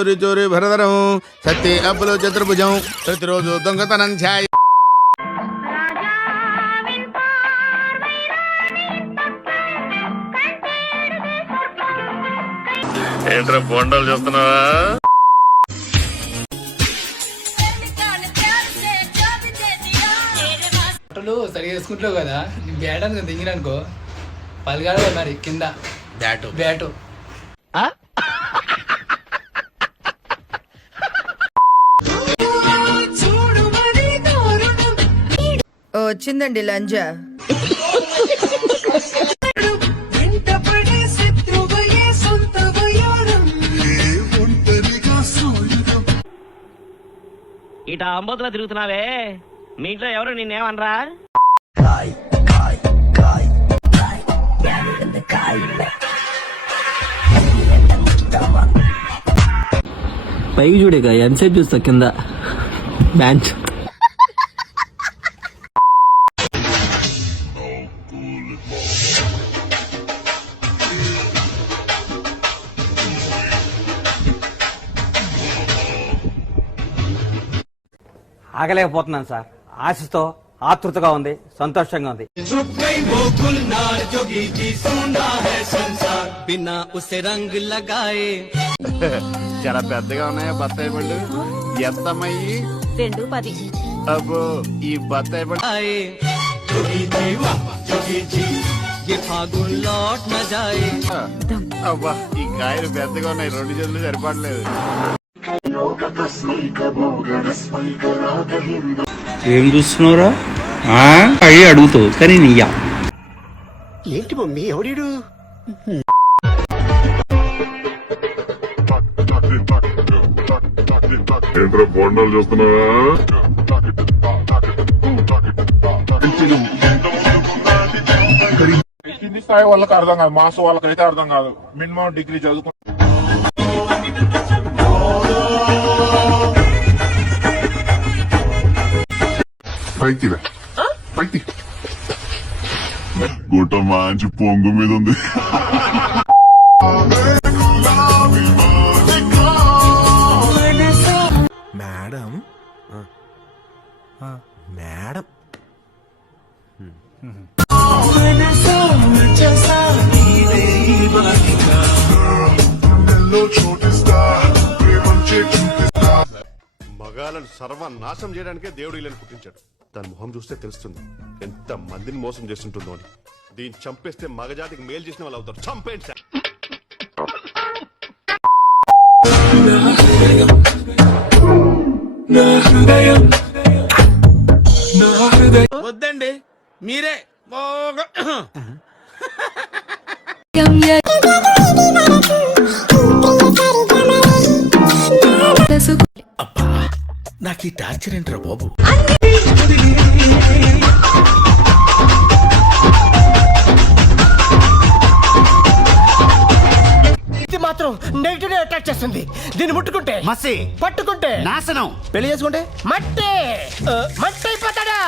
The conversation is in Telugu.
చోరీ చోరీ భరధరం సత్తి అప్పులు చతుర్భుజం ప్రతిరోజు దొంగతనం ఛాయ్. ఏంట్రా బొండాలు చూస్తున్నావా? బట్టలు సరిగా వేసుకుంటావు కదా, బ్యాట్ అనుకో దిగిరనుకో పలగాడు మరి కింద బ్యాటు వచ్చిందండి లంజా. ఇట అంబోతులా తిరుగుతున్నావే, మీ ఇంట్లో ఎవరు నిన్నేమనరా? పైకి చూడేగా ఎంతసేపు చూస్తా కింద బ్యాంచ్. ఆగలేకపోతున్నాను సార్. ఆశతో ఆతృతగా ఉంది, సంతోషంగా ఉంది. చాలా పెద్దగా ఉన్నాయా బత్తాయి పళ్ళు? ఎంతమ్మయ్యి? 2.10. అబ్బో ఈ బత్తాయి పళ్ళు అబ్బా ఈ కాయలు పెద్దగా ఉన్నాయి, 2 చేతులు సరిపడలేదు. ఏం చూస్తున్నావురా? అయ్యి అడుగుతావు కానీ నీయా ఏంటి మమ్మీ ఎవడీడు? ఏంట్రా బొండాలు చూస్తున్నావా? కింది స్థాయి వాళ్ళకి అర్థం కాదు, మాస్ వాళ్ళకైతే అర్థం కాదు. మినిమం డిగ్రీ చదువుకుంటా గుట్ట మంచి పొంగు మీద ఉంది. మేడం మేడం మగాలను సర్వనాశనం చేయడానికే దేవుడు ఇలా పుట్టించాడు. దాని మొహం చూస్తే తెలుస్తుంది ఎంత మందిని మోసం చేస్తుంటుందో అని. దీన్ని చంపేస్తే మగజాతికి మేలు చేసిన వాళ్ళు అవుతారు. చంపేండి సార్. వద్దండి మీరే నాకు ఈ టార్చర్ ఏంట్రా బాబు? ఇది మాత్రం నెగిటివ్ అటాక్ చేస్తుంది. దీన్ని ముట్టుకుంటే మసి, పట్టుకుంటే నాశనం, పెళ్లి చేసుకుంటే మట్టి అయిపోతాడా?